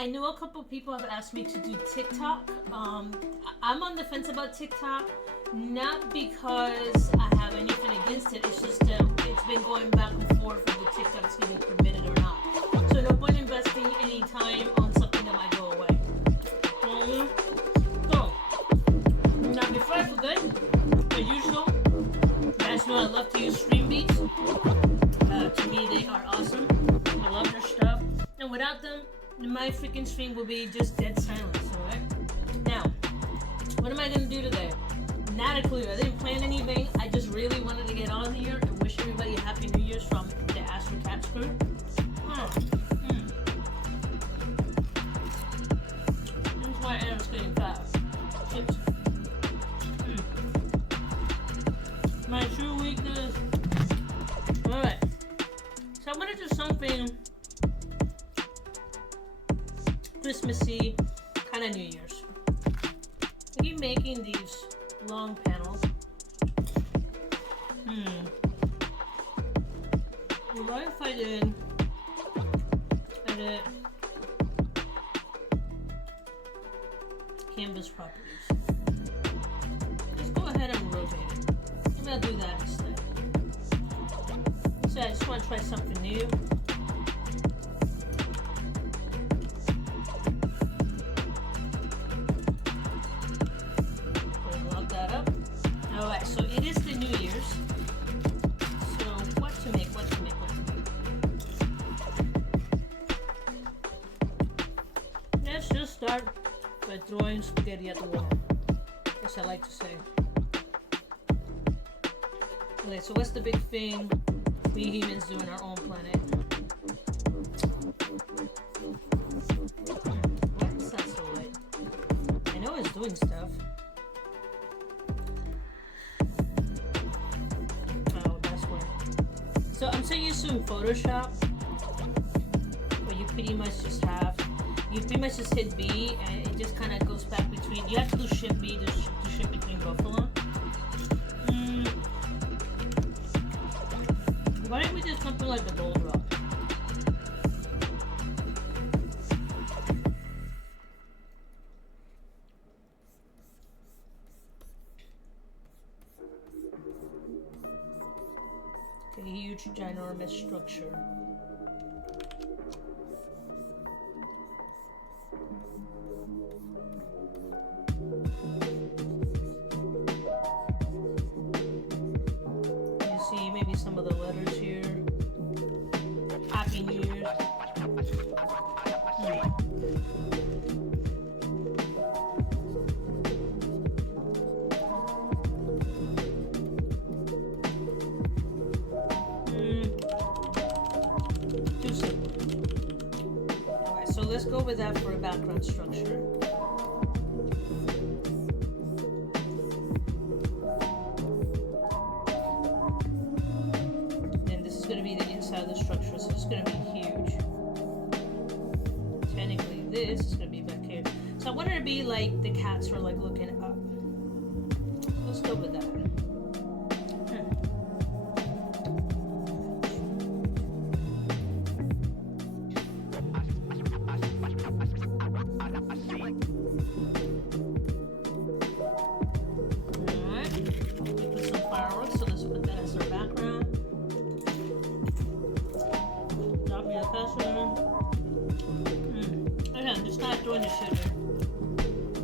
I know a couple people have asked me to do TikTok. I'm on the fence about TikTok, not because I have anything against it. It's just it's been going back and forth if the TikTok's going to be permitted or not. So no point investing any time on something that might go away. So now before I forget, as usual, you guys know I love to use stream beats. To me, they are awesome. I love their stuff, and without them, my freaking stream will be just dead silence. Alright. Now, what am I gonna do today? Not a clue. I didn't plan anything. I just really wanted to get on here and wish everybody a happy New Year's from the Astrocats crew. That's why Aaron's getting fat. Chips. My true weakness. Alright. So I want to do something Christmassy, kind of New Year's. I keep making these long panels. What if I did edit canvas properties? Just go ahead and rotate it. Maybe I'll do that instead. So I just want to try something new. Lock that up. Alright, so it is the New Year's. So what to make? Let's just start by throwing spaghetti at the wall, as I like to say. Okay, so what's the big thing we humans do on our own planet? Why is that so light? I know it's doing stuff. Oh, that's where. So I'm so used to in Photoshop, where you pretty much just hit B and it just kind of goes back between. You have to do Shift B to shift between both of them. Why don't we do something like the gold rock? A huge, ginormous structure. You see maybe some of the letters here. Happy New Year's. Too simple. Alright, so let's go with that for a background structure. Then this is going to be the inside of the structure, so it's going to be huge. Technically, this is going to be back here. So I want it to be like the cats are like looking up. Let's go with that.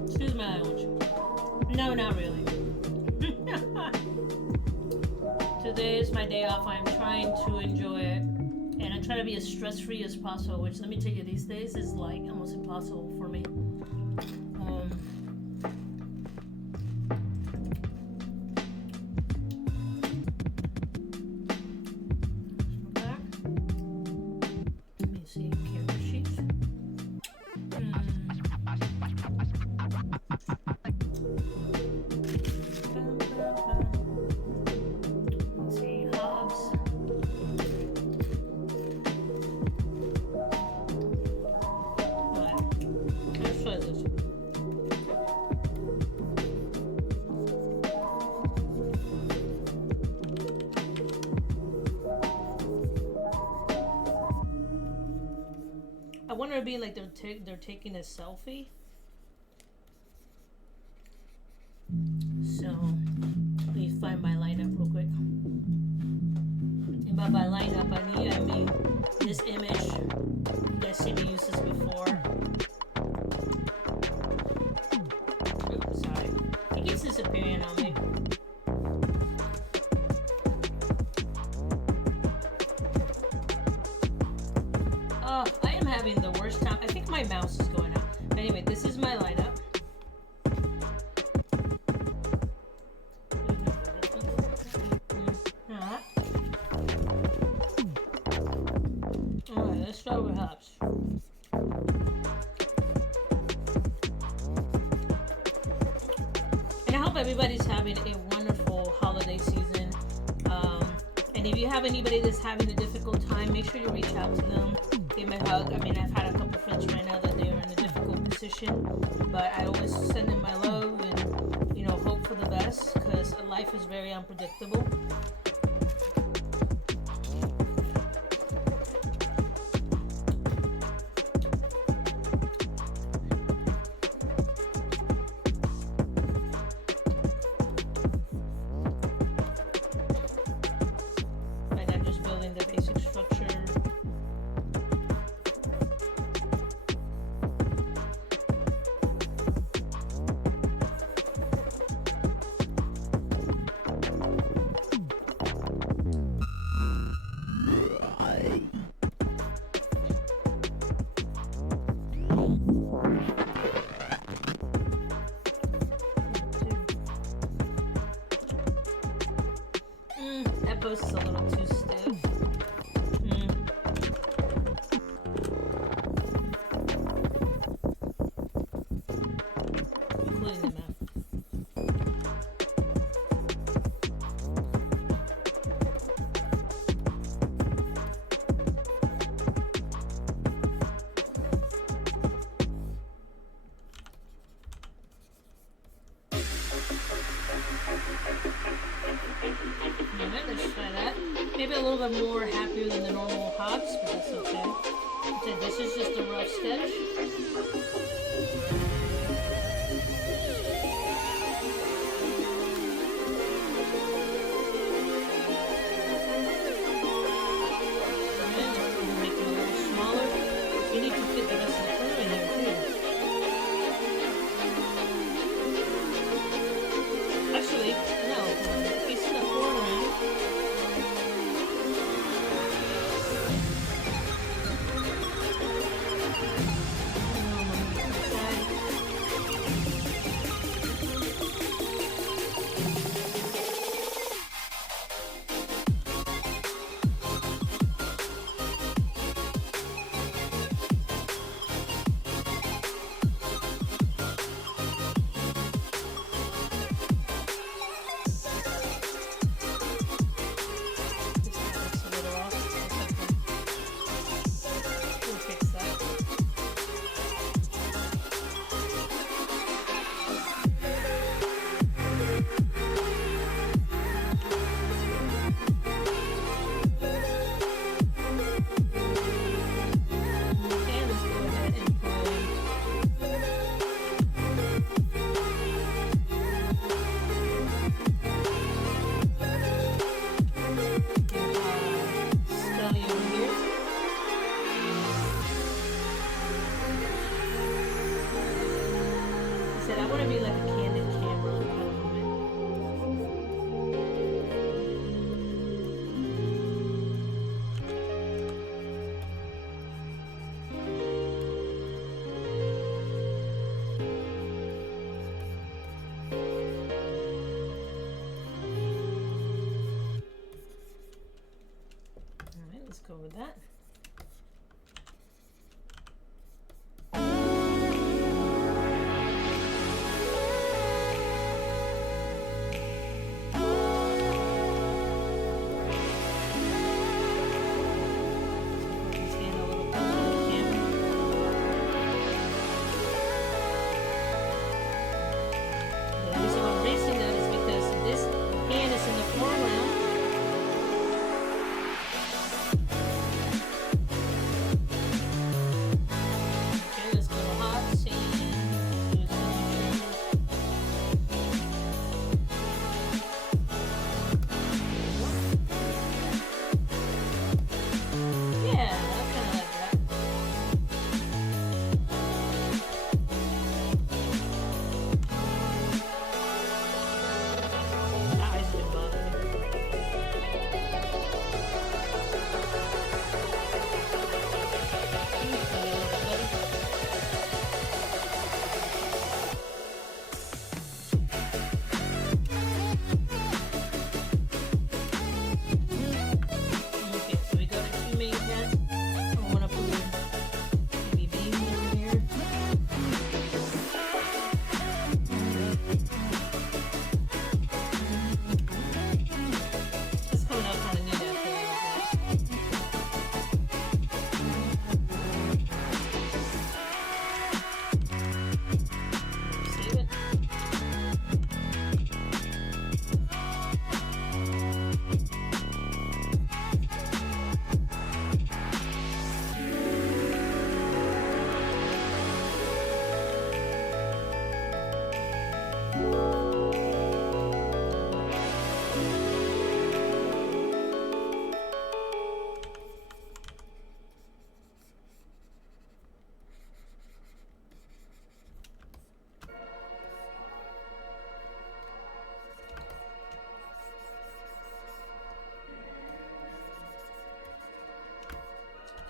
Excuse my language. No, not really. Today is my day off. I'm trying to enjoy it. And I try to be as stress-free as possible, which let me tell you these days is like almost impossible for me. Let me see, character sheets. Let's see, Hobbes. Alright, let's try this. want it to be like they're taking a selfie. So let me find my lineup real quick. And by my lineup, I mean this image. You guys seen me use this before. Oops, sorry. It keeps disappearing on me. Oh, I am having the worst time. I think my mouse is going out. But anyway, this is my lineup. Alright, let's start with Hobbes. And I hope everybody's having a wonderful holiday season. And if you have anybody that's having a difficult time, make sure you reach out to them. Give them a hug. I mean, I've had a couple friends right now that they are in a difficult position, but I always send them my love and, you know, hope for the best, because life is very unpredictable. Like, I'm just building the basic structure. That post is a little too stiff. Including the map. Let's try that. Maybe a little bit more happier than the normal Hobbes, but that's okay. Okay, this is just a rough sketch. And make it a little smaller. You need to fit the rest of the corner in here too. Actually, no. Facing the foreground. I want to be like a candid camera kind of moment. Alright, let's go with that.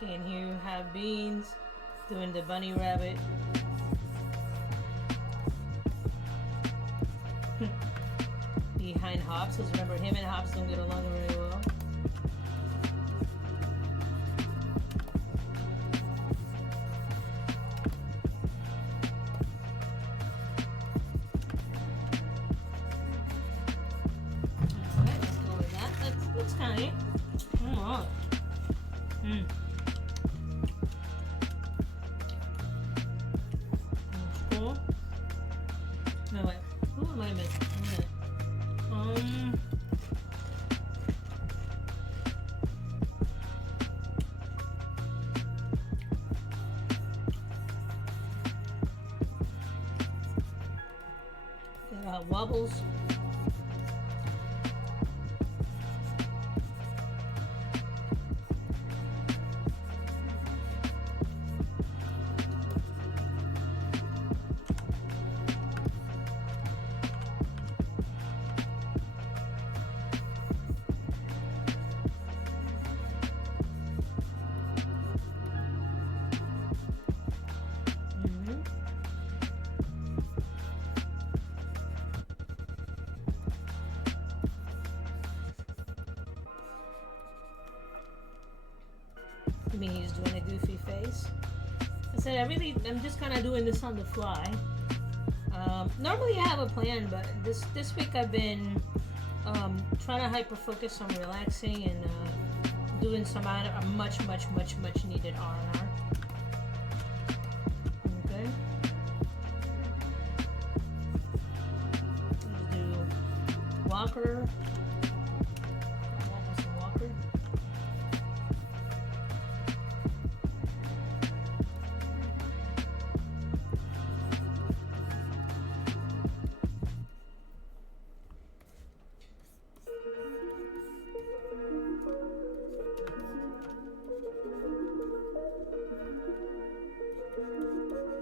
Okay, and here you have Beans doing the bunny rabbit. Behind Hobbes, because remember, him and Hobbes don't get along very well. Alright, let's go with that. That looks kind of neat. Alright. That's cool. No, wait. Who am I missing? Wait a minute. Got wobbles. I mean, he's doing a goofy face. I said, I'm just kind of doing this on the fly. Normally I have a plan, but this week I've been trying to hyper focus on relaxing and doing some much needed R&R. Okay. Let's do Walker. Walker.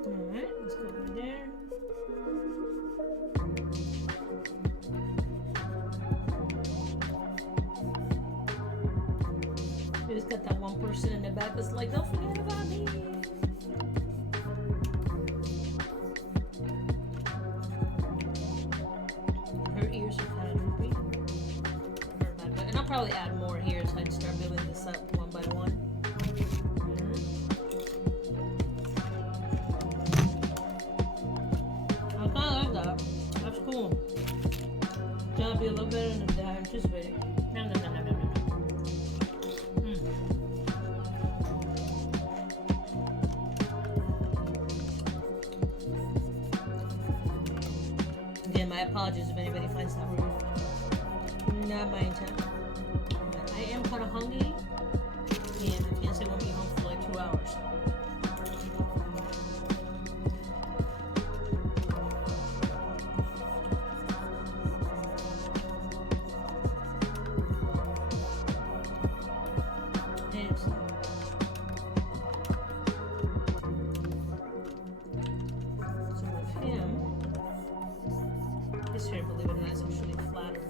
Alright, let's go over there. We just got that one person in the back that's like, don't forget about me. Her ears are kind of droopy. And I'll probably add more here so I can start building this up one by one. That's cool. It's gonna be a little better than I anticipated. No. Again, my apologies if anybody finds that rude. Not my intent. But I am kind of hungry, and I can't say I won't be home for like 2 hours. Believe it or not, it's actually flatter.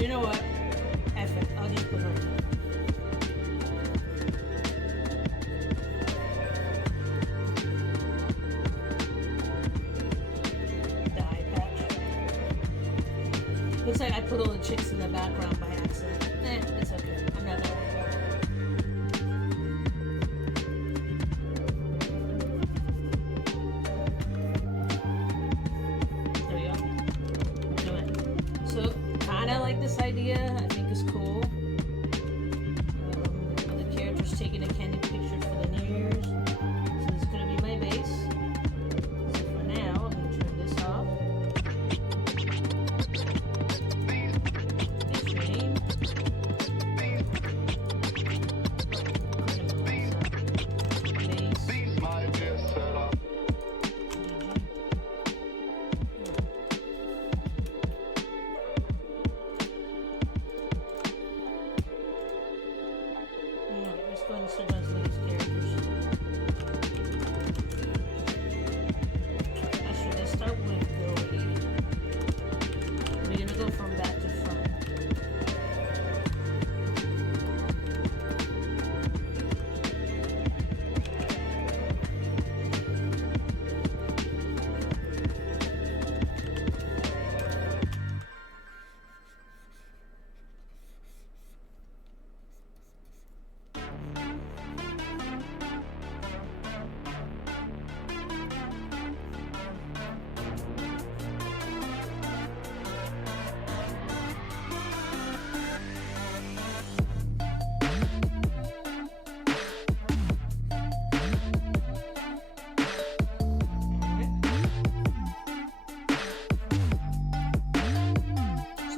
You know what? F it. I'll just put her in. The eye patch. Looks like I put all the chicks in the background by accident. It's okay. I'm not gonna worry about it. There we go. Do it. So, kinda like this idea. I think it's cool. The characters taking a candid picture for the New Year's. So this is gonna be my base. So for now, I'm gonna turn this off. Base name.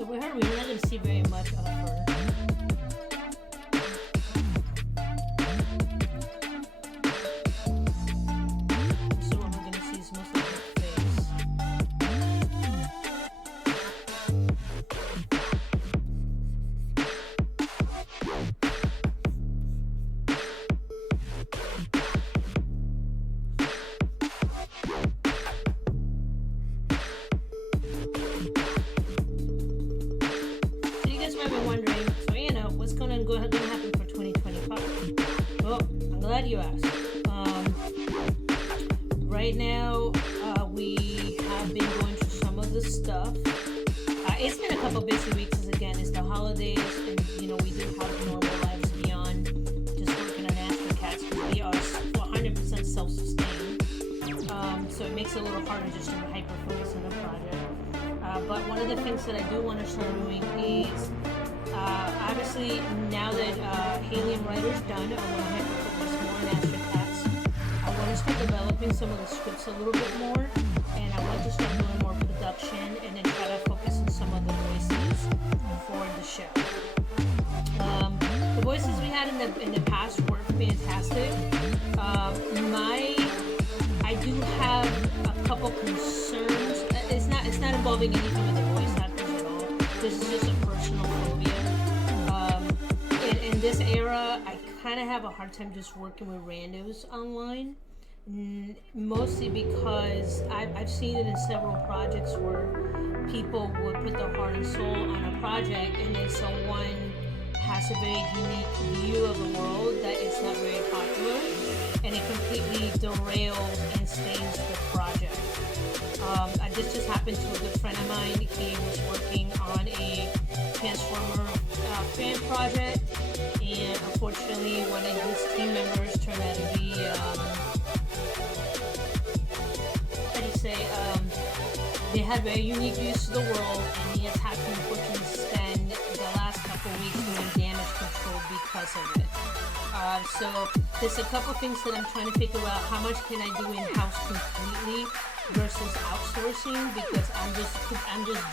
We're not going to see very much of her. So what we're going to see is mostly her face. Wondering, so you know, what's going to happen for 2025? Well, I'm glad you asked. Right now, we have been going through some of the stuff. It's been a couple busy weeks, as again, it's the holidays, and you know, we do have normal lives beyond just working on Astrocats, because we are 100% self-sustained. So it makes it a little harder just to hyper-focus on the project. But one of the things that I do want to start doing is obviously, now that Haley and Writer's done, I want to hyper-focus more on Astrocats. I want to start developing some of the scripts a little bit more, and I want to start doing more production, and then try to focus on some of the voices for the show. The voices we had in the past were fantastic. I do have a couple concerns. It's not involving anything with the voice actors at all. This is just a personal phobia. In this era, I kind of have a hard time just working with randos online. Mostly because I've seen it in several projects where people would put their heart and soul on a project, and then someone has a very unique view of the world that it's not very popular, and it completely derails and stains the project. This just happened to a good friend of mine. He was working on a Transformer fan project, and unfortunately one of his team members turned out to be they had very unique views to the world, and he has had to unfortunately spend the last couple weeks doing damage control because of it. So there's a couple things that I'm trying to figure out. How much can I do in-house completely versus outsourcing, because I'm just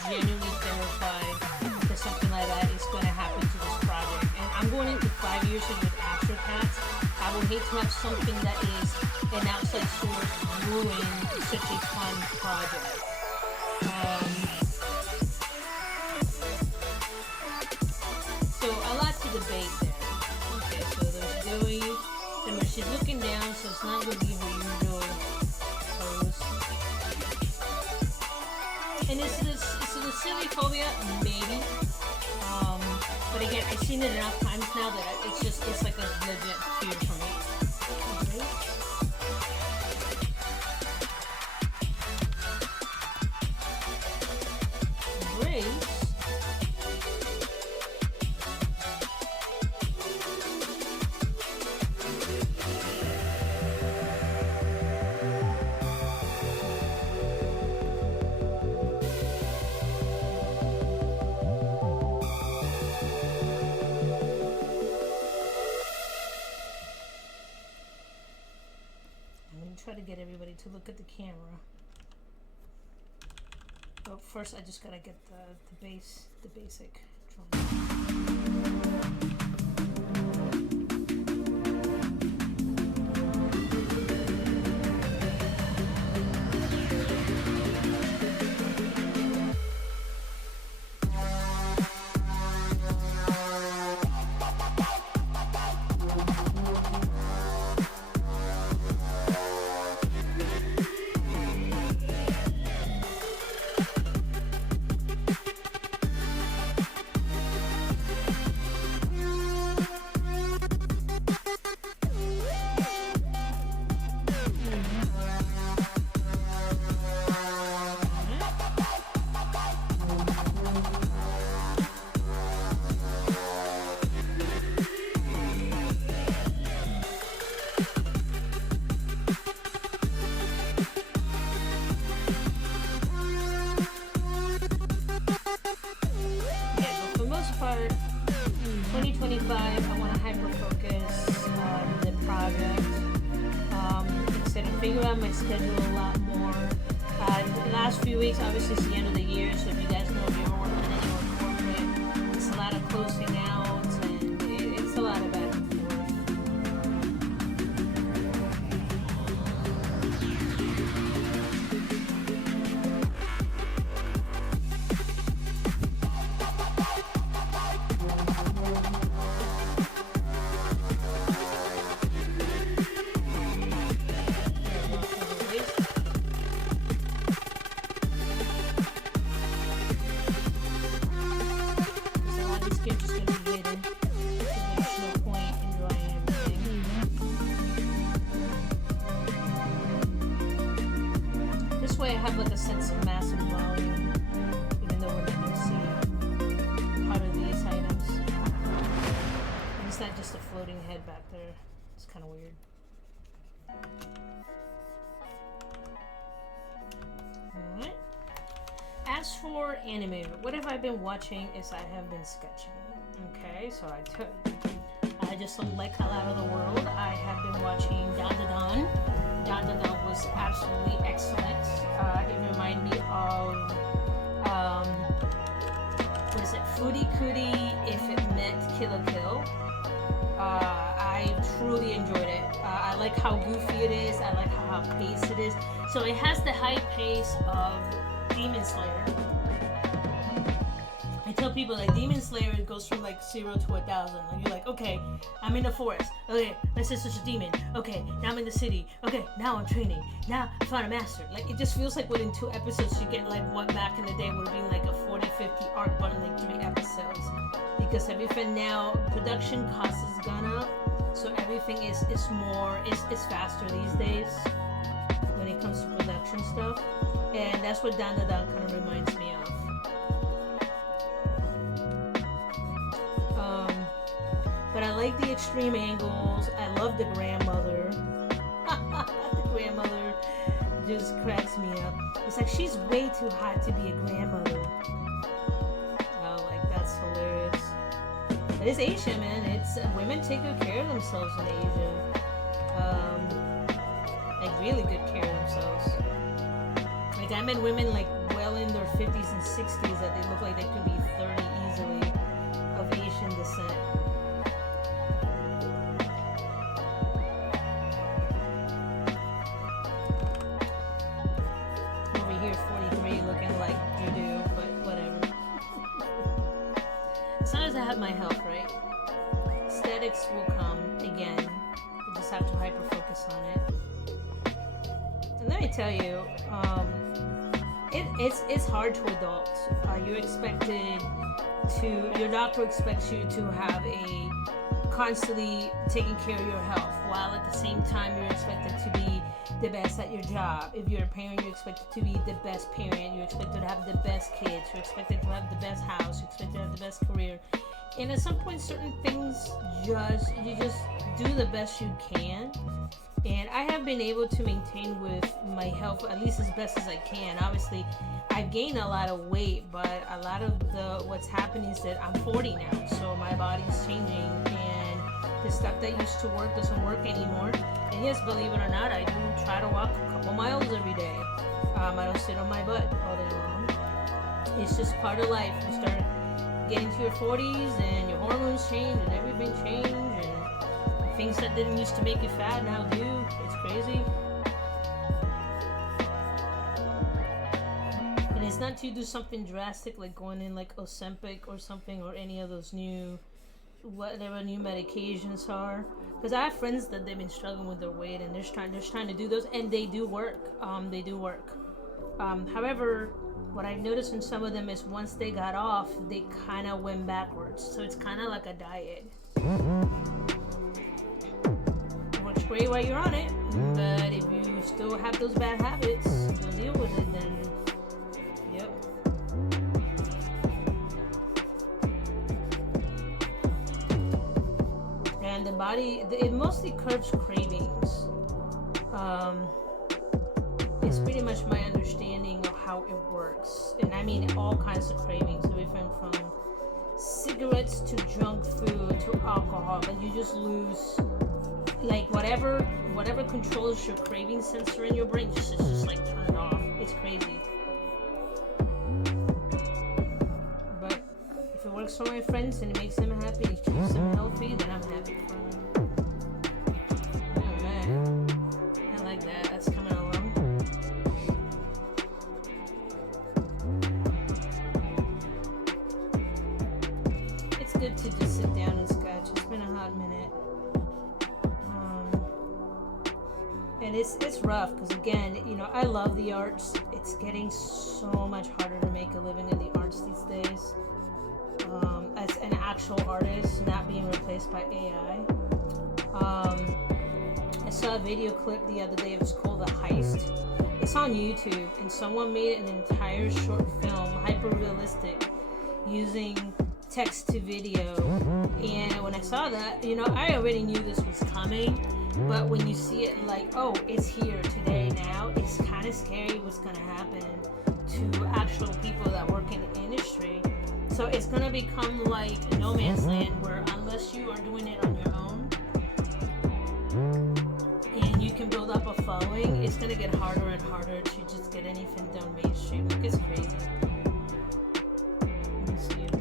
genuinely terrified that something like that is going to happen to this project. And I'm going into 5 years with Astrocats. I would hate to have something that is an outside source ruin such a fun project. So a lot to debate there. Okay, so there's Joey. Remember, she's looking down, so it's not going to be her usual pose. And is it a silly phobia? Maybe. But again, I've seen it enough times now that it's like a legit fear for me. Try to get everybody to look at the camera. But first I just gotta get the basic drum. I want to hyper-focus on the project. Instead of figure out my schedule a lot more. The last few weeks, obviously, it's the end of the year, so if you guys know if you're working in anywhere corporate, it's a lot of closing out, and it's a lot of back and forth. This way I have like a sense of mass and volume, even though we're not going to see part of these items. And it's not just a floating head back there. It's kind of weird. Alright. As for anime, what have I been watching is I have been sketching. Okay, so I just like a lot of the world. I have been watching Dandadan. Dandadan was absolutely excellent. It reminded me of, what is it, Foodie Cootie if it meant Kill la Kill. I truly enjoyed it. I like how goofy it is. I like how paced it is. So it has the high pace of Demon Slayer. I tell people like Demon Slayer goes from like 0 to 1,000. Like you're like, okay, I'm in the forest. Okay, my sister's a demon. Okay, now I'm in the city. Okay, now I'm training. Now I found a master. Like it just feels like within 2 episodes you get like what back in the day would have been like a 40-50 arc, but in like 3 episodes. Because everything now, production cost has gone up, so everything is faster these days when it comes to production stuff, and that's what Dandadan kind of reminds me of. But I like the extreme angles. I love the grandmother. The grandmother just cracks me up. It's like she's way too hot to be a grandmother. Oh, like that's hilarious. But it's Asia, man. It's women take good care of themselves in Asia. Like really good care of themselves. Like I met women like well in their 50s and 60s that they look like they could be 30 easily of Asian descent. Over here 43 looking like doo-doo, but whatever. As long as I have my health, right? Aesthetics will come again. You just have to hyper focus on it. And let me tell you, it's hard to adults. You're expected to, your doctor expects you to have a constantly taking care of your health, while at the same time you're expected to be the best at your job. If you're a parent, you're expected to be the best parent. You're expected to have the best kids. You're expected to have the best house. You're expected to have the best career. And at some point, certain things you just do the best you can. And I have been able to maintain with my health at least as best as I can. Obviously, I've gained a lot of weight, but a lot of what's happening is that I'm 40 now, so my body's changing, and the stuff that used to work doesn't work anymore. And yes, believe it or not, I do try to walk a couple miles every day. I don't sit on my butt all day long. It's just part of life. You start getting to your 40s, and your hormones change, and everything changes, and things that didn't used to make you fat now do. It's crazy. And it's not to do something drastic like going in like Ozempic or something, or any of those new, whatever new medications are. Because I have friends that they've been struggling with their weight, and they're trying to do those, and they do work. They do work. However, what I've noticed in some of them is once they got off, they kind of went backwards. So it's kind of like a diet. It works great while you're on it, but if you still have those bad habits, you'll deal with it then. Yep. And the body, it mostly curbs cravings. It's pretty much my understanding of how it works. And I mean all kinds of cravings, everything from cigarettes to junk food to alcohol. But you just lose, like, whatever controls your craving sensor in your brain, it's just like turned off. It's crazy. But if it works for my friends and it makes them happy, it keeps them healthy, then I'm happy for them. Alright. I like that. That's coming along. It's good to just sit down and scratch. It's been a hot minute. And it's rough because, again, you know, I love the arts. It's getting so much harder to make a living in the arts these days. As an actual artist, not being replaced by AI. I saw a video clip the other day. It was called The Heist. It's on YouTube, and someone made an entire short film, hyper realistic, using text to video. And when I saw that, you know, I already knew this was coming. But when you see it like, oh, it's here today now, it's kind of scary what's going to happen to actual people that work in the industry. So it's going to become like no man's land, where unless you are doing it on your own and you can build up a following, it's going to get harder and harder to just get anything done mainstream. Like, it's crazy. Let me see it.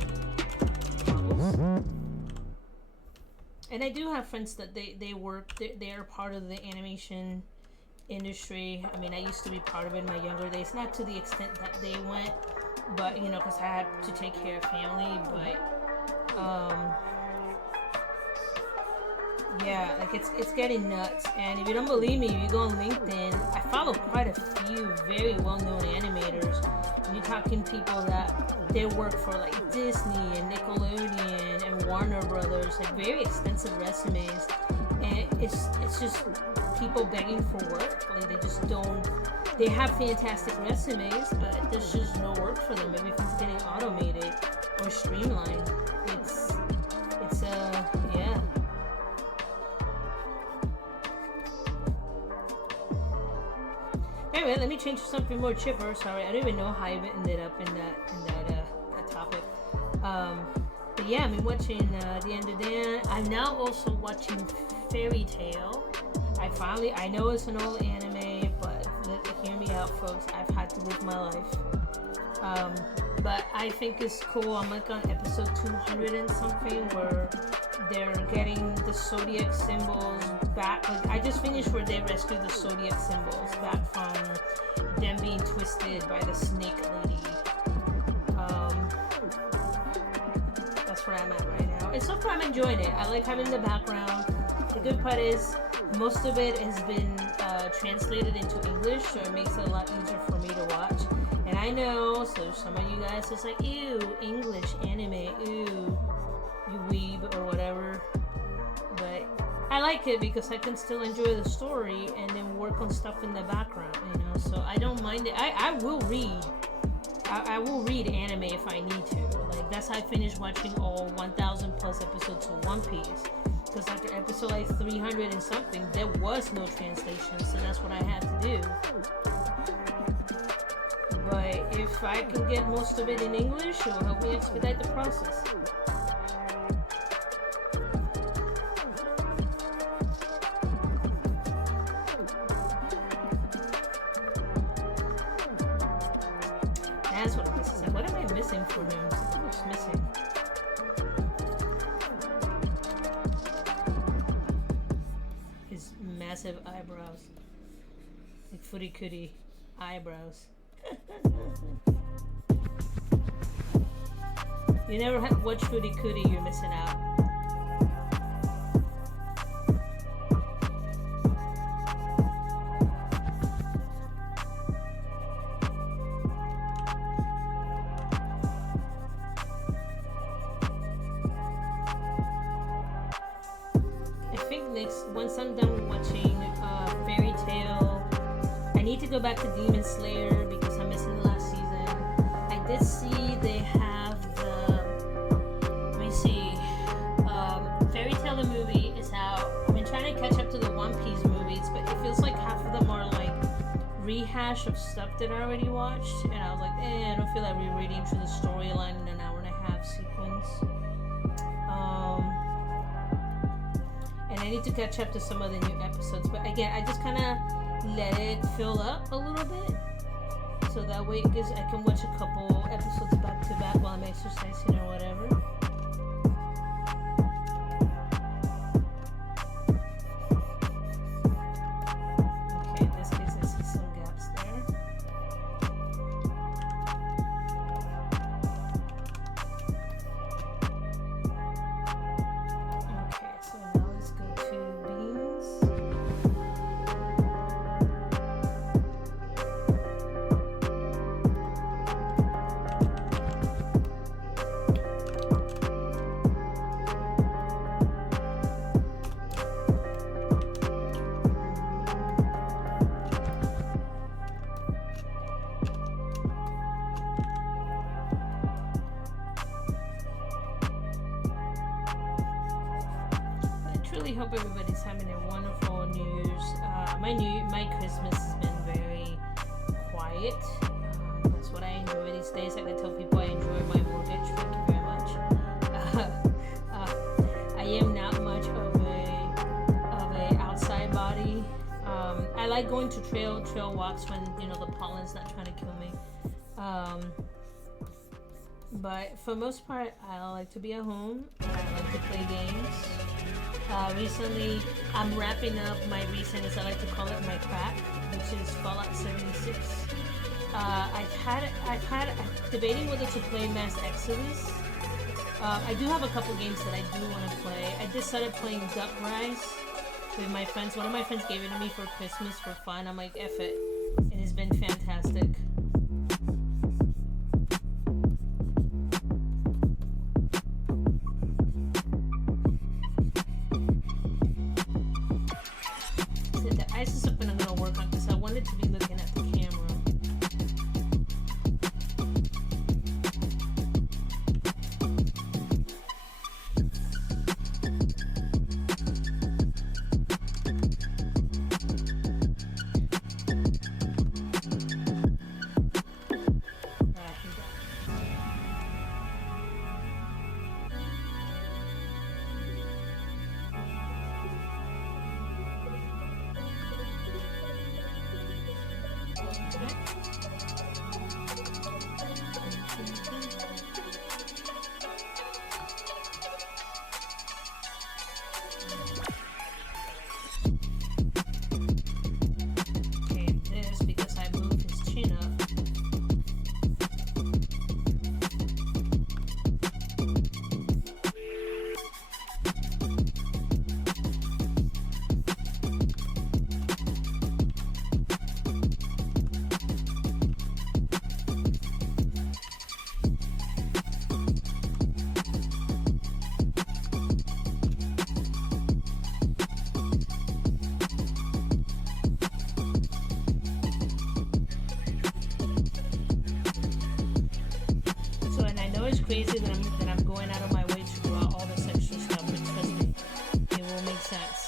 And I do have friends that they work, they are part of the animation industry. I mean, I used to be part of it in my younger days, not to the extent that they went, but, you know, because I had to take care of family. But yeah, like, it's getting nuts. And if you don't believe me, if you go on LinkedIn, I follow quite a few very well-known animators. And you're talking people that they work for like Disney and Nickelodeon and Warner Brothers, like very extensive resumes. And it's just people begging for work. Like, they just don't. They have fantastic resumes, but there's just no work for them. Everything's getting automated or streamlined. It's yeah. Anyway, let me change to something more chipper. Sorry, I don't even know how I ended up in that topic. But yeah, I've been watching The End of Dan. I'm now also watching Fairy Tail. I know it's an old anime, but hear me out, folks. I've had to live my life. But I think it's cool. I'm like on episode 200 and something, where they're getting the zodiac symbols back. Like, I just finished where they rescued the zodiac symbols back from them being twisted by the snake lady. That's where I'm at right now. And so far I'm enjoying it. I like having the background. The good part is most of it has been translated into English, so it makes it a lot easier for me to watch. And And I know, so some of you guys is like, ew, English anime, ew, you weeb or whatever. But I like it because I can still enjoy the story and then work on stuff in the background, you know. So I don't mind it. I will read. I will read anime if I need to. Like, that's how I finished watching all 1,000 plus episodes of One Piece. Because after episode like 300 and something, there was no translation, so that's what I had to do. But if I can get most of it in English, it'll help me expedite the process. That's what I'm missing. What am I missing from him? Something looks missing. His massive eyebrows. Like footy cootie eyebrows. You never watch Footy Cootie, you're missing out. I think next, once I'm done watching Fairy Tail, I need to go back to Demon Slayer because I'm missing the last season. I did see they have the, let me see, Fairy Tail the movie is out. I've been trying to catch up to the One Piece movies, but it feels like half of them are like rehash of stuff that I already watched, and I was like, I don't feel like rereading through the storyline in an hour and a half sequence. And I need to catch up to some of the new episodes, but again, I just kind of let it fill up a little bit, so that way I can watch a couple episodes back to back while I'm exercising or whatever. Okay, in this case I see some gaps there. Okay, so now let's go to beans. I truly hope everybody's having a wonderful New Year's. My Christmas has been very quiet. That's what I enjoy these days. I can tell people I enjoy my mortgage. Thank you very much. I am not much of a outside body. I like going to trail walks when the pollen's not trying to kill me. But for the most part, I like to be at home. I like to play games. Recently, I'm wrapping up my recent, as I like to call it, my crack, which is Fallout 76. I've had debating whether to play Mass Exodus. I do have a couple games that I do want to play. I just started playing Duck Rise with my friends. One of my friends gave it to me for Christmas for fun. I'm like, F it. And it's been fantastic. The ice is something I'm going to work on because I wanted to be looking at the camera. crazy that I'm going out of my way to draw all this extra stuff, but trust me, it will make sense.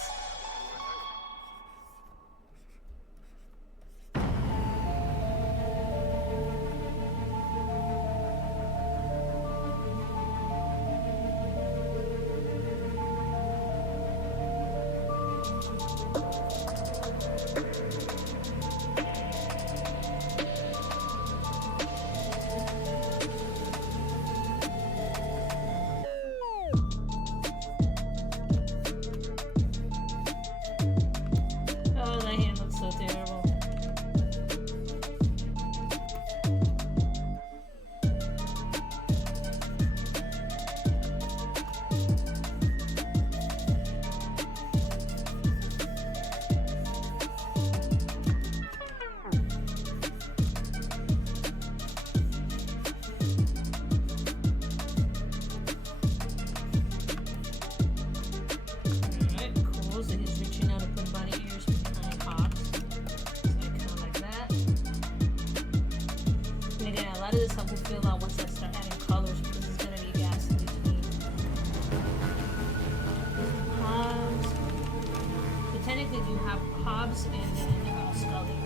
Technically, you have Hobbes and then Scully.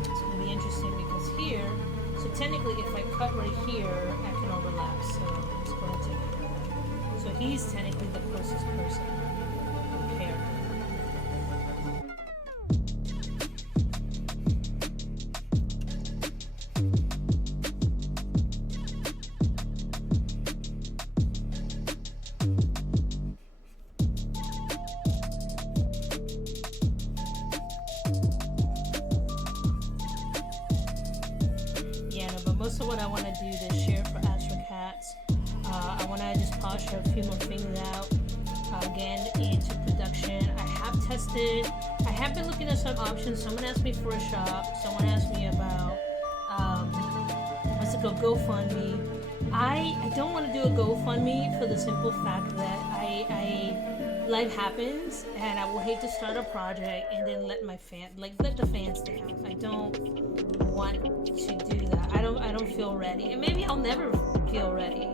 It's going to be interesting because here, so technically, if I cut right here, I can overlap. So it's going to take. So he's technically the closest person. Pair. Most of what I want to do this year for Astrocats, I want to just polish a few more things out, again, into production. I have been looking at some options. Someone asked me for a shop. Someone asked me about, what's it called, GoFundMe. I don't want to do a GoFundMe for the simple fact that life happens, and I will hate to start a project and then let the fans down. I don't want to do that. I don't feel ready, and maybe I'll never feel ready.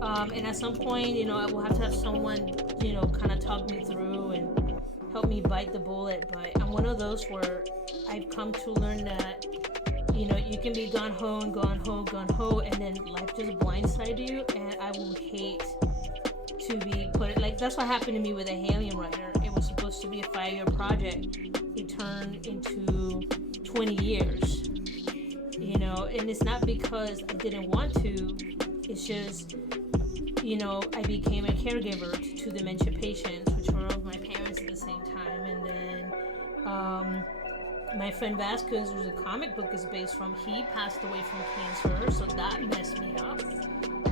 And at some point, I will have to have someone, kind of talk me through and help me bite the bullet. But I'm one of those where I've come to learn that, you can be gung ho, and then life just blindsides you, and I will hate to be put it like that's what happened to me with a Alien Writer. It was supposed to be a 5-year project. It turned into 20 years. And it's not because I didn't want to. It's just, I became a caregiver to 2 dementia patients, which were of my parents at the same time. And then my friend Vasquez, who's a comic book is based from, he passed away from cancer, so that messed me up.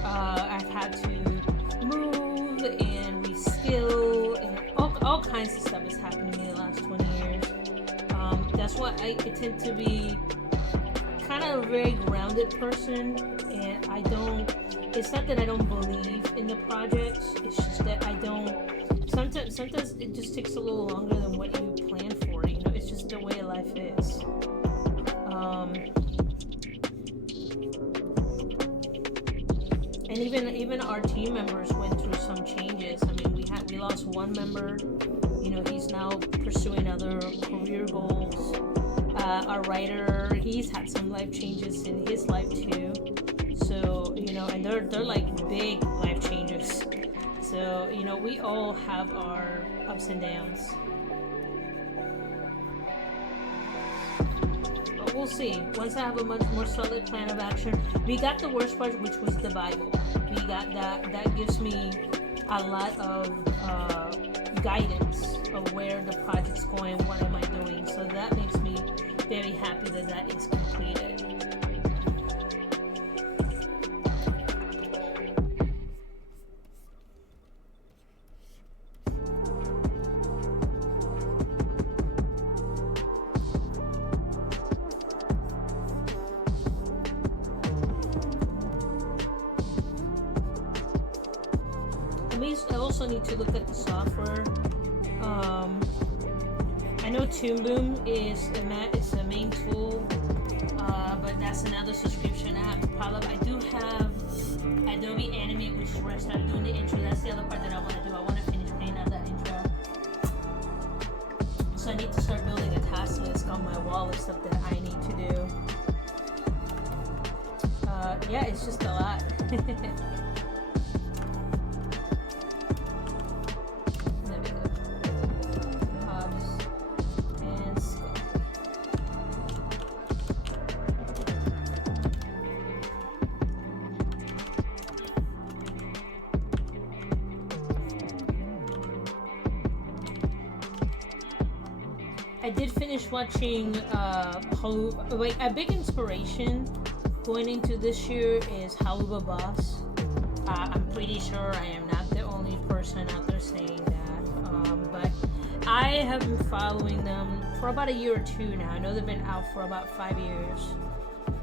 I've had to move and reskill, and all kinds of stuff has happened to me in the last 20 years. That's why I tend to be kind of a very grounded person, and it's not that I don't believe in the projects, it's just that I don't, sometimes it just takes a little longer than what you plan for, it's just the way life is. And even our team members went through some changes. I mean, we lost one member, he's now pursuing other career goals. Our writer, he's had some life changes in his life too. So, and they're like big life changes. So, we all have our ups and downs. But we'll see. Once I have a much more solid plan of action. We got the worst part, which was the Bible. We got that. That gives me a lot of guidance of where the project's going, what am I doing. So that makes me very happy that is completed. I also need to look at the software. I know Toon Boom is a main tool. but that's another subscription I have to pile up. I do have Adobe Animate, which is where I started doing the intro. That's the other part that I want to do. I want to finish playing out that intro. So I need to start building a task list on my wall of stuff that I need to do. Yeah, it's just a lot. There we go. Hobbes and Skull. I did finish watching Wait, a big inspiration going into this year is Haluba Boss. I'm pretty sure I am not the only person out there saying that, but I have been following them for about a year or two now. I know they've been out for about 5 years,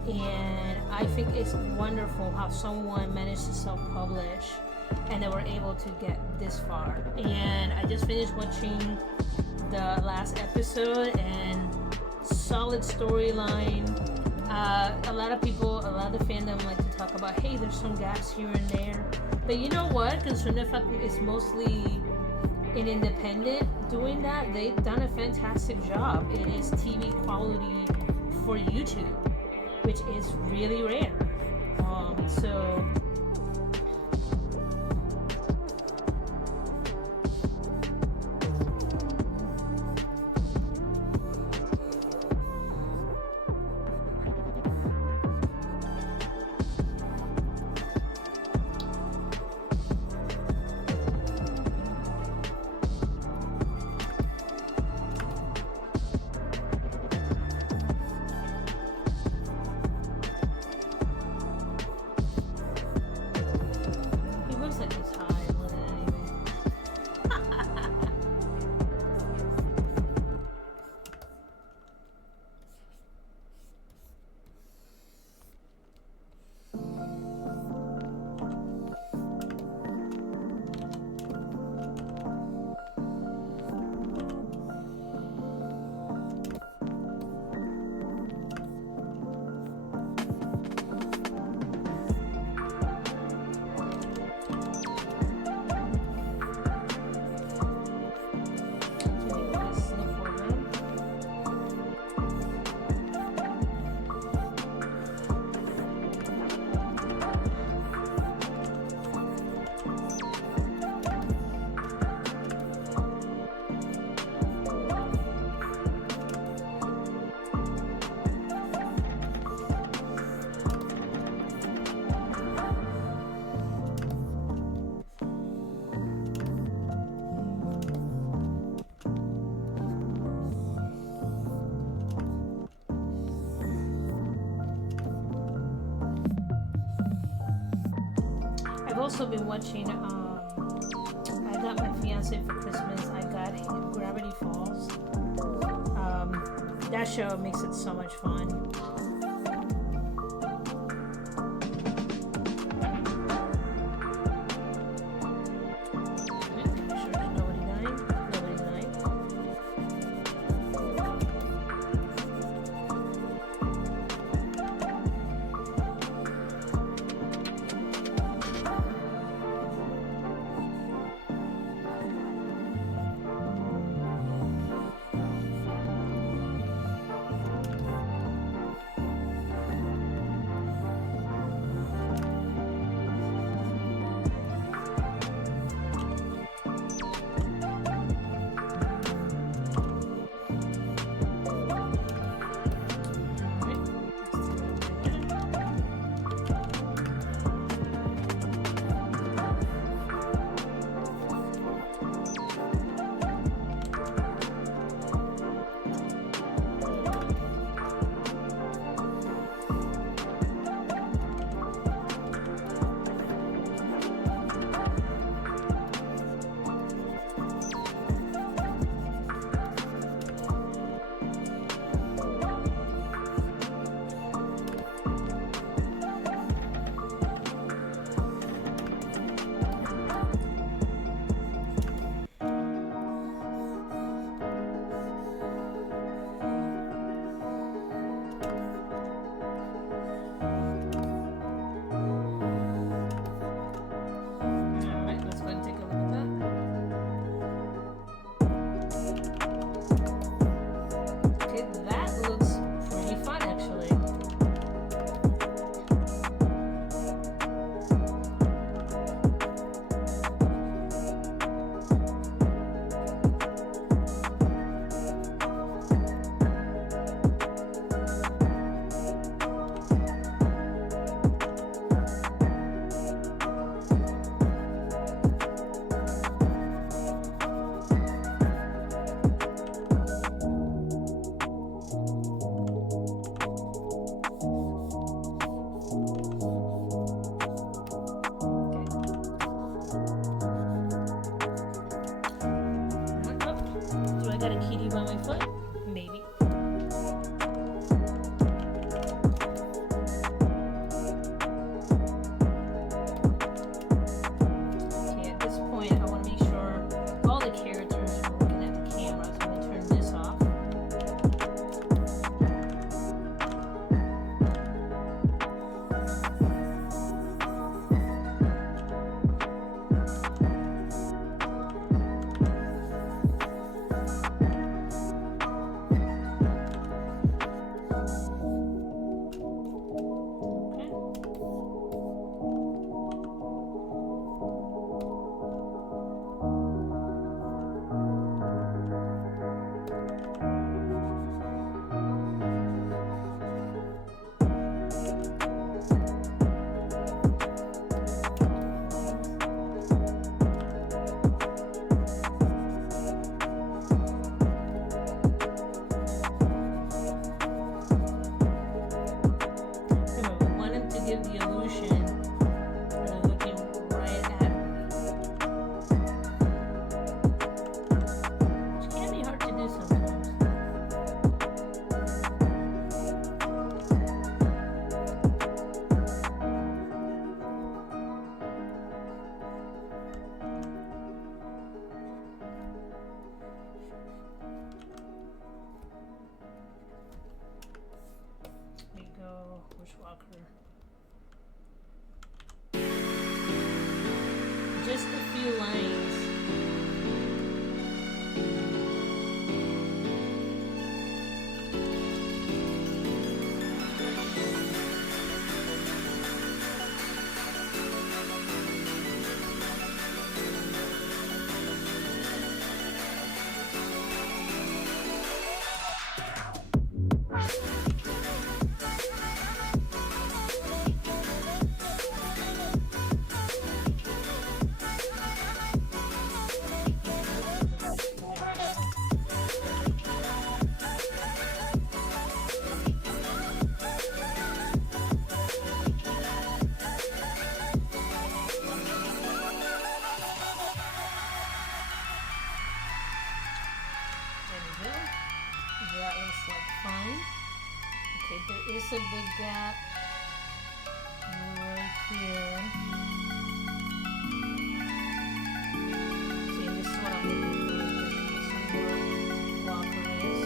and I think it's wonderful how someone managed to self-publish and they were able to get this far. And I just finished watching the last episode, and solid storyline. A lot of the fandom like to talk about, hey, there's some gaps here and there. But you know what? Considering the fact that it's mostly an independent doing that, they've done a fantastic job. It is TV quality for YouTube, which is really rare. So I've also been watching, I got my fiance for Christmas, I got Gravity Falls. That show makes it so much fun. leave on my foot? Maybe. Okay, at this point, I want to make sure all the characters are looking at the camera, so I'm going to turn this off. Give the illusion that I'm looking right at me, which can be hard to do sometimes. There we go. Bushwalker. Just a few lines. That looks like fun. Okay, there is a big gap right here. See, this is what I'm looking for. This is where Walker is.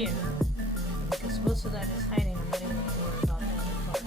here. Because most of that is hiding. I'm not even worried about that part.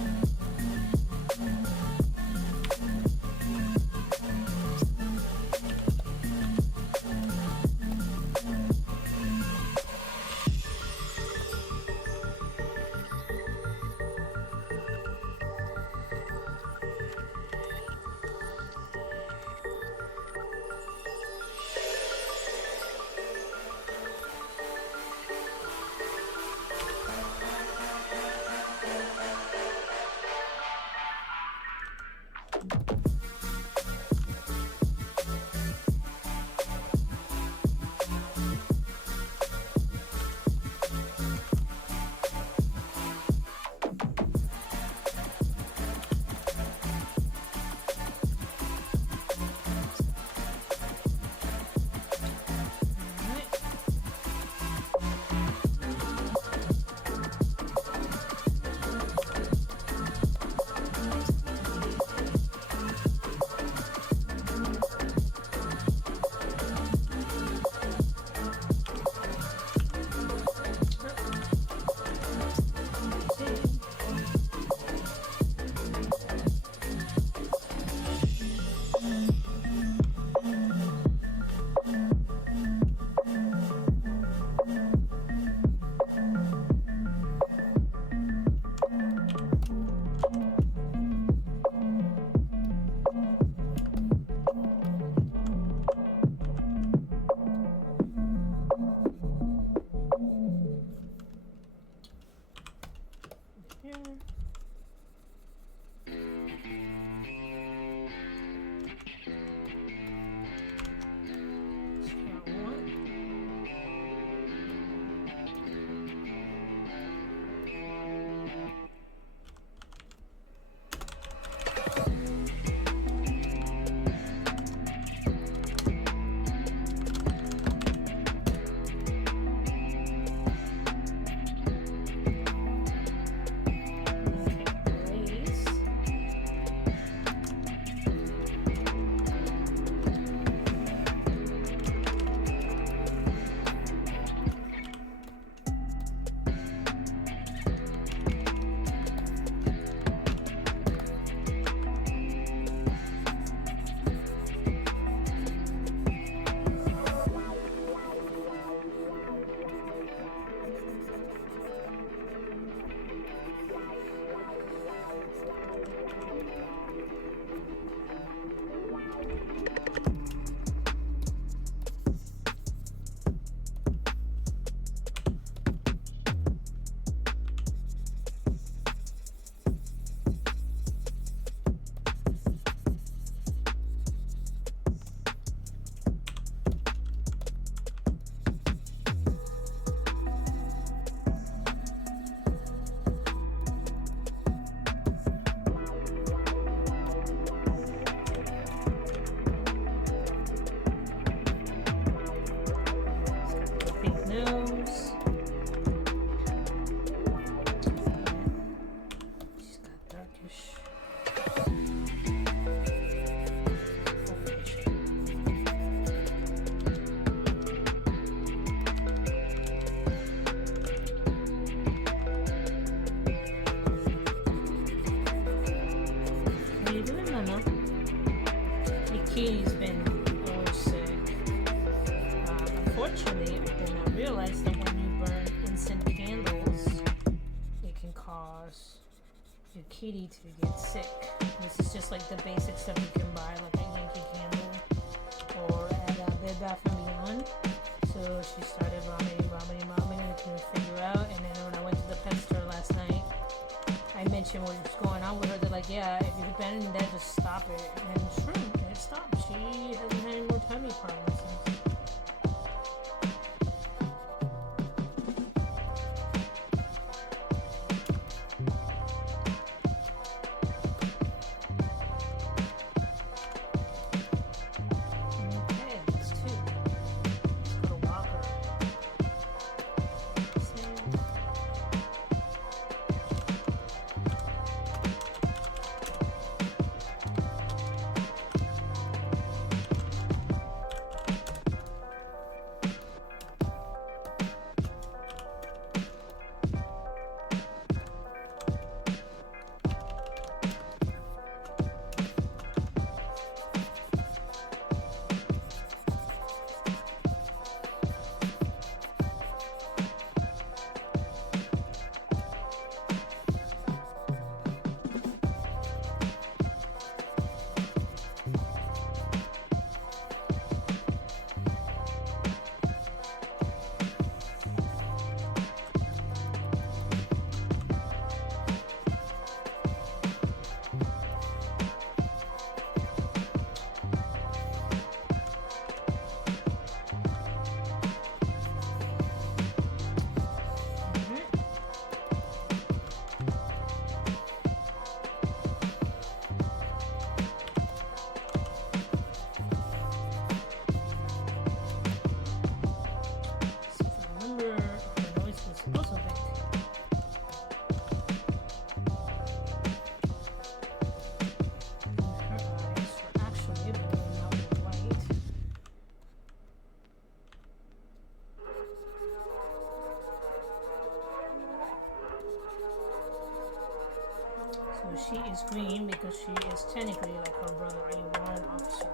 Kitty's been all sick. Unfortunately, I did not realize that when you burn incense candles, it can cause your kitty to get sick. This is just like the basic stuff you can buy, like a Yankee Candle or at Bed Bath & Beyond. So she started vomiting, and I couldn't figure out. And then when I went to the pet store last night, I mentioned what was going on with her. They're like, yeah, if you're abandoning that, just stop it. And it's true, it stopped. She hasn't had any more tummy problems since. So she is green because she is technically like her brother, a warrant officer.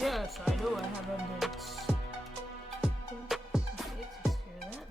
Yes, I do. I have updates. Okay, takes care of that.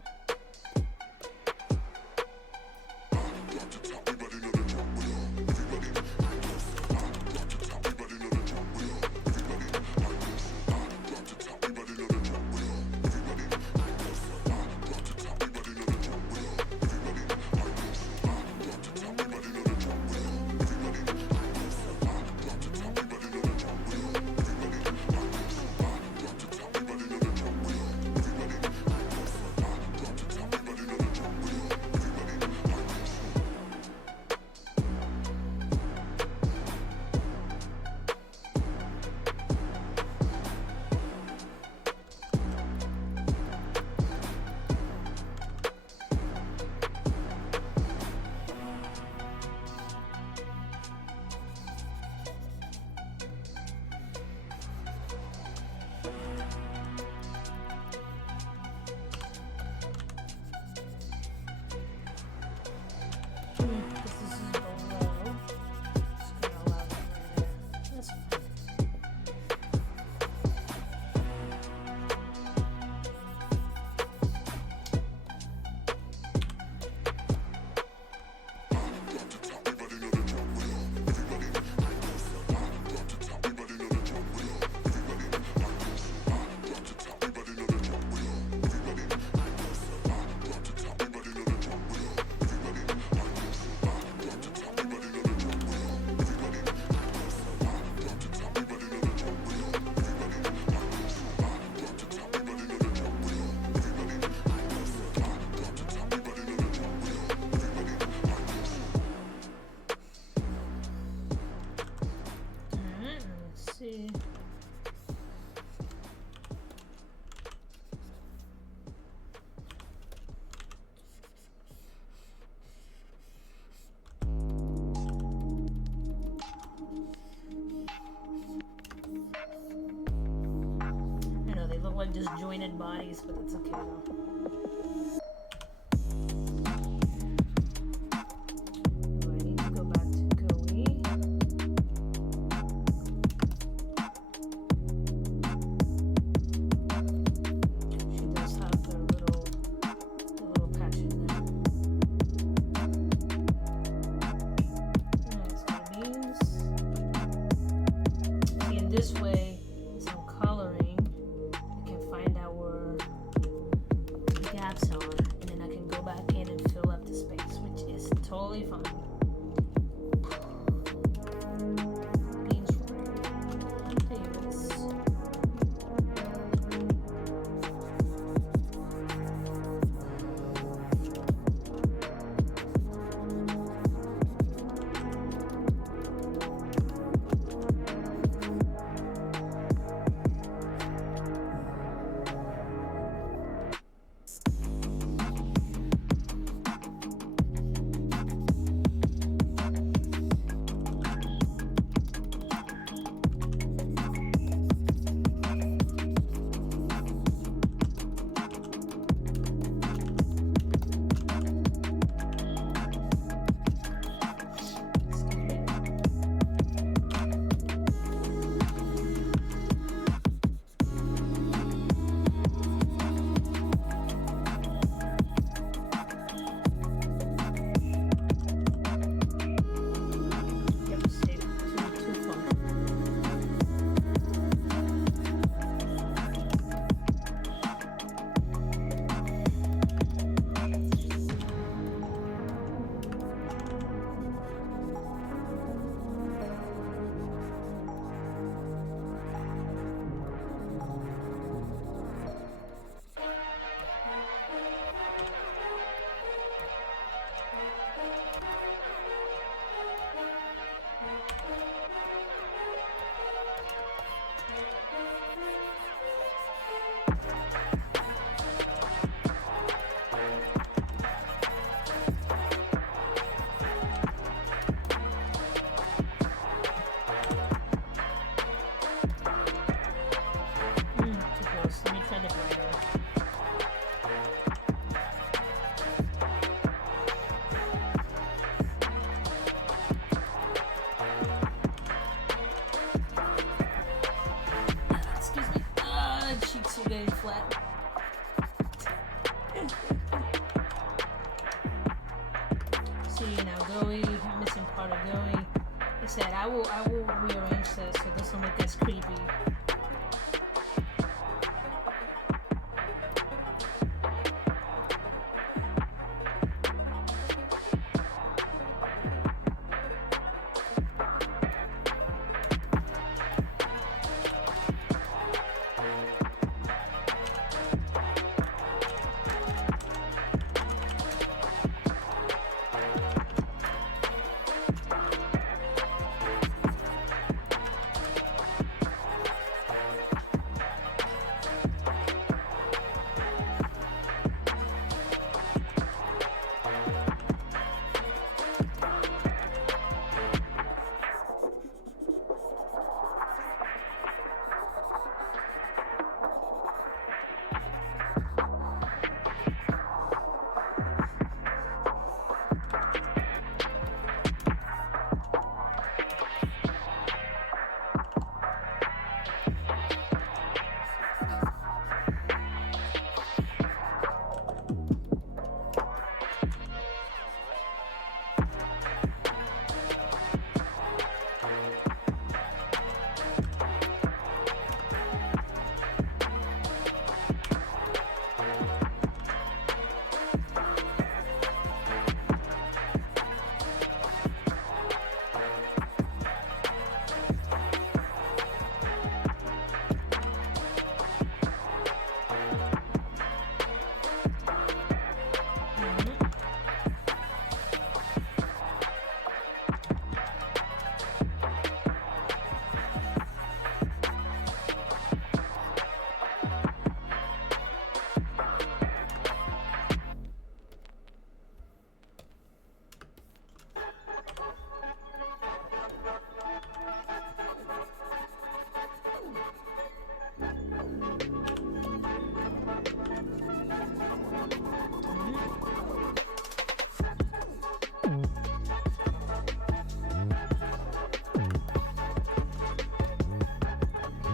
See. disjointed bodies, but it's okay though. Do I need to go back to GUI? She does have the little patch in there. Nice beans. See, in this way, some coloring, I can find out where the gaps are, and then I can go back in and fill up the space, which is totally fine. Beans favorites. Let me try the brighter. Excuse me. Cheeks are getting flat. See now, GUI, I'm missing part of GUI. Like I said, I will rearrange this so this will make us creepy.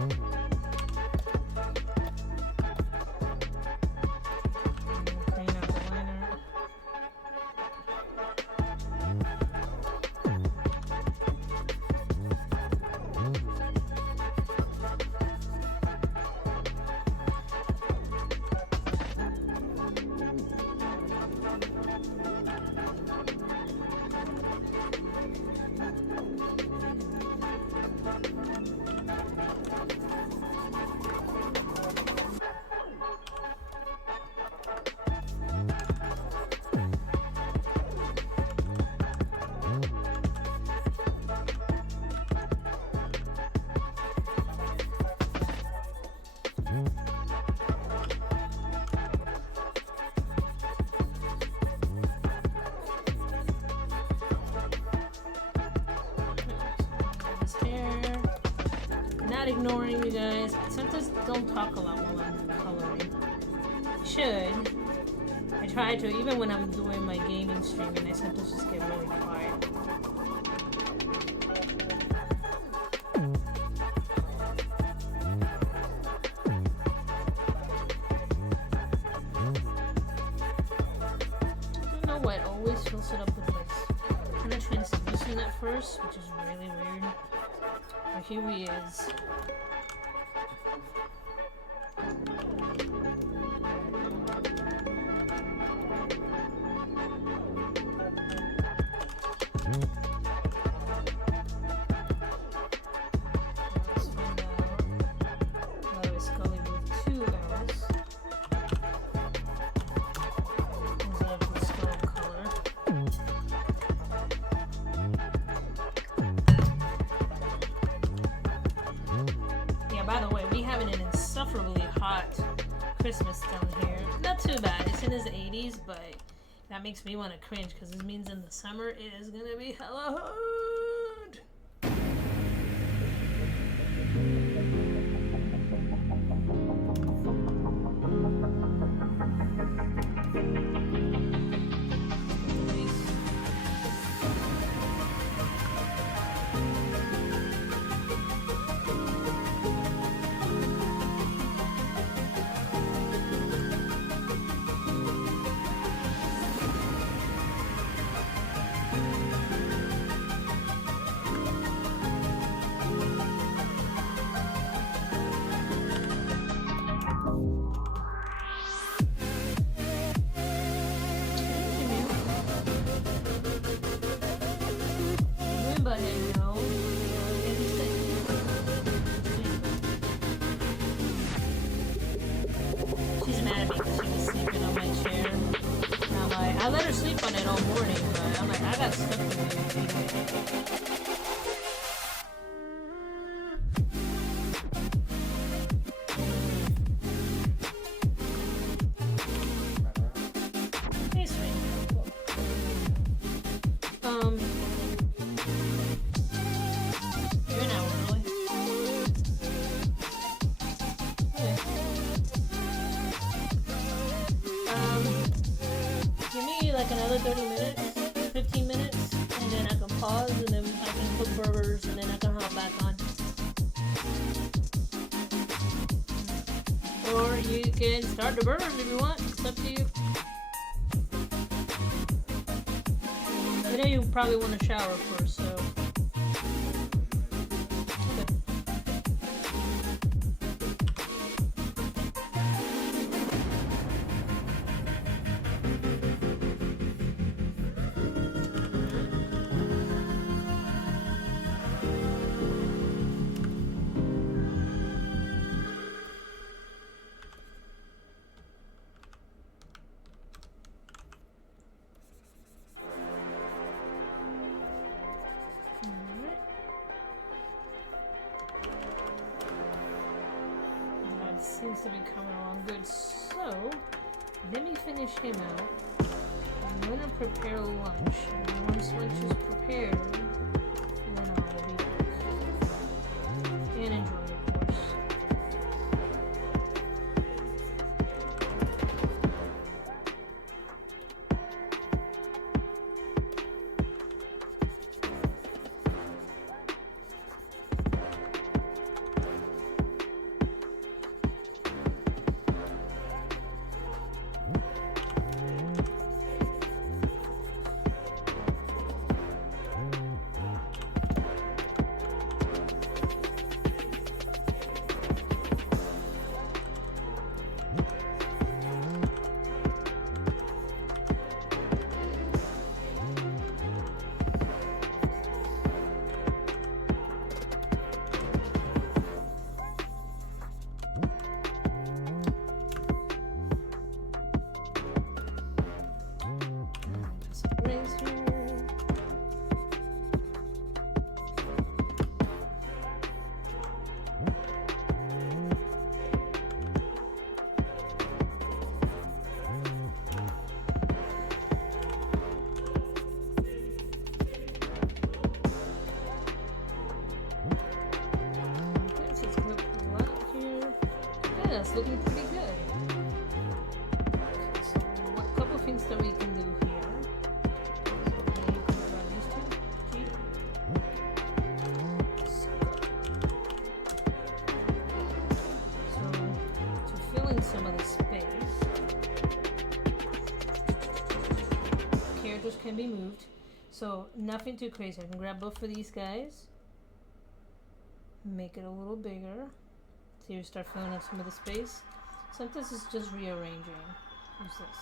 Clean out the liner. His hair. Not ignoring you guys. I sometimes don't talk a lot while I'm coloring. I should. I try to, even when I'm doing my gaming streaming, I sometimes just get really quiet. I don't know what always fills it up with like kind of translucent at first, which is really weird. But here he is. By the way, we having an insufferably hot Christmas down here. Not too bad. It's in his 80s, but that makes me want to cringe because this means in the summer it is gonna be hella hot. She's mad at me because she was sleeping on my chair. And I'm like, I let her sleep on it all morning, but I'm like, I got stuff to do. Hey, sweet. You're an hour early. Okay. Give me like another 30 minutes, 15 minutes, and then I can pause, and then I can cook burgers, and then I can hop back on. Or you can start the burgers if you want. It's up to you. I know you probably want to shower first, so. Seems to be coming along good, so let me finish him out. I'm gonna prepare lunch, and once lunch is prepared, then I'll be back. And enjoy, of course. that's looking pretty good. Okay, so what couple things that we can do here. So to fill in some of the space, characters can be moved. So nothing too crazy. I can grab both of these guys, make it a little bigger. So you start filling up some of the space. Sometimes it's just rearranging. Who's this?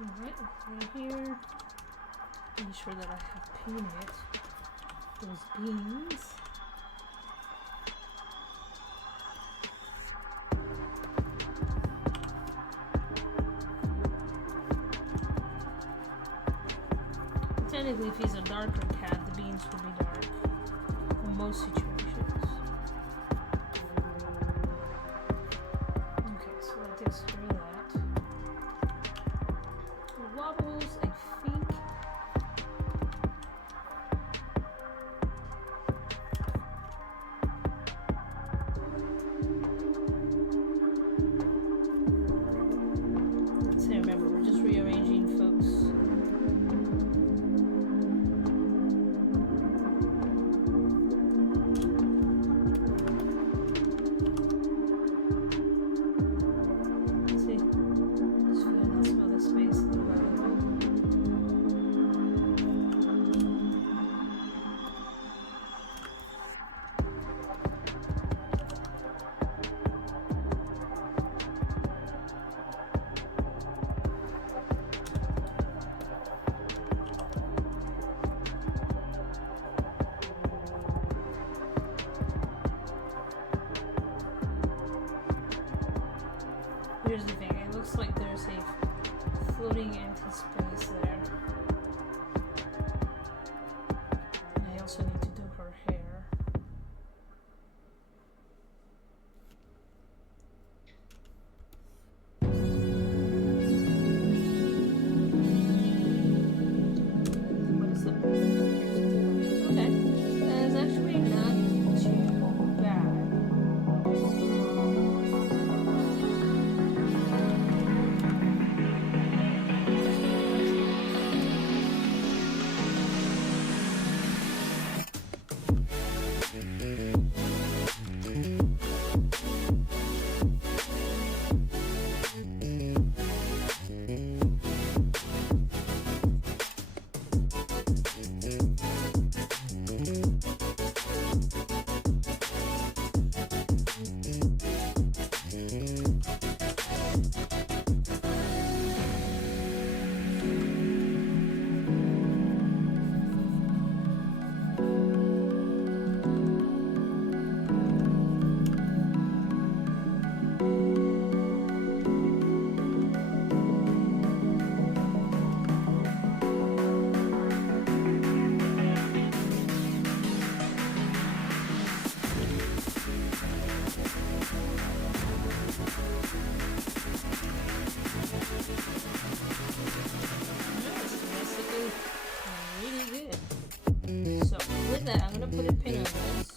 Alright, right here. Be sure that I have painted those beams. Technically, if he's a darker cat, the beams will be dark in most situations. Okay, so that takes care of that. Wobbles, I think. So remember, we're just rearranging, folks. See, just filling out some of the space a little by little. Here's the thing, it looks like there's a floating empty space there. And I also need to do her hair. What is up? Okay, that's actually not too bad. Really good. So with that, I'm gonna put a pin on this.